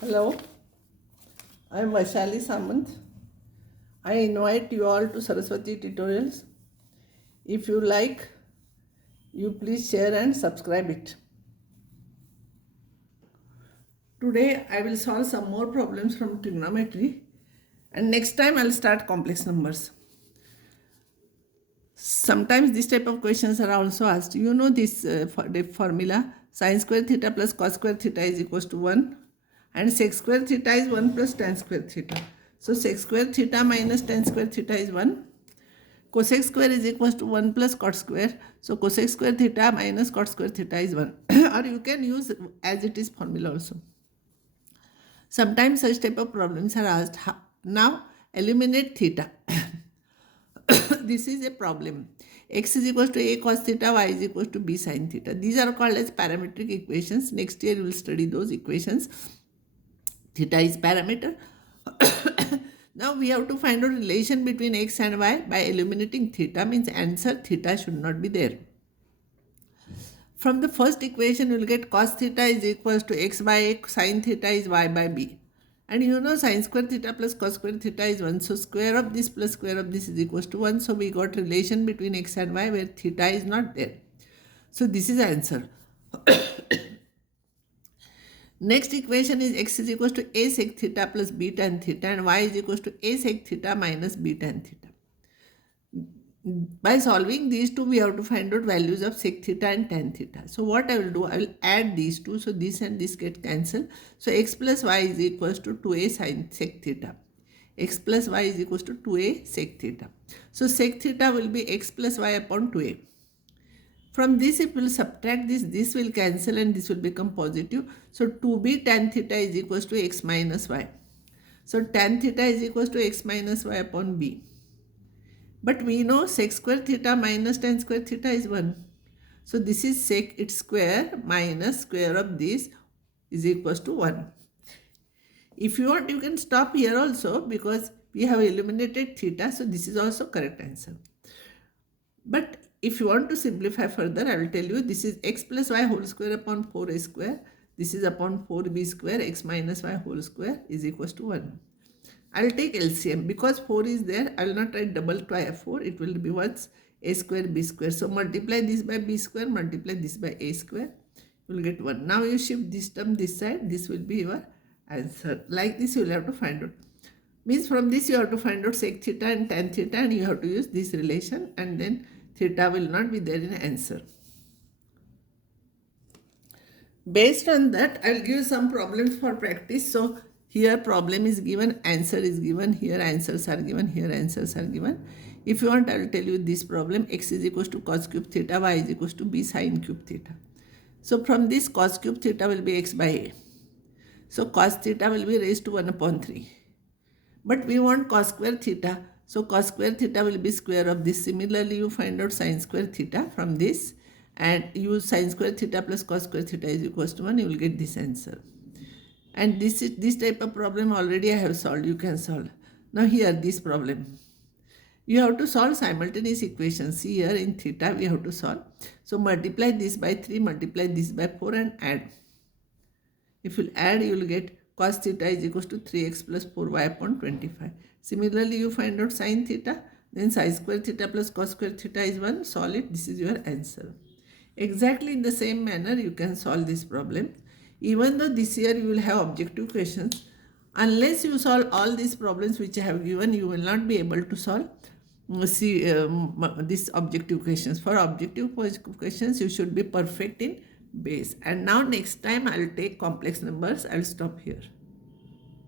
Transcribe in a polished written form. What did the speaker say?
Hello, I am Vaishali Samant. I invite you all to Saraswati tutorials. If you like, you please share and subscribe it. Today I will solve some more problems from trigonometry, and next time I'll start complex numbers. Sometimes this type of questions are also asked. You know this the formula sin square theta plus cos square theta is equals to 1, and sec square theta is 1 plus tan square theta. So sec square theta minus tan square theta is 1. Cosec square is equals to 1 plus cot square. So cosec square theta minus cot square theta is 1. Or you can use as it is formula also. Sometimes such type of problems are asked. Now eliminate theta. This is a problem. X is equals to a cos theta, y is equals to b sin theta. These are called as parametric equations. Next year you will study those equations. Theta is parameter. Now we have to find a relation between x and y by eliminating theta, means answer theta should not be there. From the first equation you will get cos theta is equals to x by a, sin theta is y by b. And you know sin square theta plus cos square theta is 1. So square of this plus square of this is equals to 1. So we got relation between x and y where theta is not there. So this is answer. Next equation is x is equals to a sec theta plus b tan theta, and y is equals to a sec theta minus b tan theta. By solving these two, we have to find out values of sec theta and tan theta. So what I will do, I will add these two. So this and this get cancelled. So x plus y is equals to 2a sin sec theta. X plus y is equals to 2a sec theta. So sec theta will be x plus y upon 2a. From this, if we will subtract this will cancel and this will become positive. So 2b tan theta is equals to x minus y. So tan theta is equals to x minus y upon b. But we know sec square theta minus tan square theta is 1. So this is sec its square minus square of this is equals to 1. If you want, you can stop here also because we have eliminated theta. So this is also correct answer. But if you want to simplify further, I will tell you this is x plus y whole square upon 4a square. This is upon 4b square, x minus y whole square is equals to 1. I will take LCM because 4 is there. I will not write double twice 4. It will be what's a square b square. So multiply this by b square, multiply this by a square. You will get 1. Now you shift this term this side. This will be your answer. Like this you will have to find out. Means from this you have to find out sec theta and tan theta, and you have to use this relation, and then theta will not be there in answer. Based on that, I will give some problems for practice. So here problem is given, answer is given, here answers are given, here answers are given. If you want, I will tell you this problem. X is equals to cos cube theta, y is equals to b sin cube theta. So from this cos cube theta will be x by a. So cos theta will be raised to 1 upon 3. But we want cos square theta. So cos square theta will be square of this. Similarly, you find out sin square theta from this and use sin square theta plus cos square theta is equals to 1. You will get this answer. And this type of problem already I have solved. You can solve. Now here this problem. You have to solve simultaneous equations. See here in theta we have to solve. So multiply this by 3, multiply this by 4 and add. If you add, you will get cos theta is equals to 3x plus 4y upon 25. Similarly, you find out sin theta. Then sin square theta plus cos square theta is 1. Solve it. This is your answer. Exactly in the same manner, you can solve this problem. Even though this year you will have objective questions, unless you solve all these problems which I have given, you will not be able to solve these objective questions. For objective questions, you should be perfect in base. And now next time I will take complex numbers. I will stop here.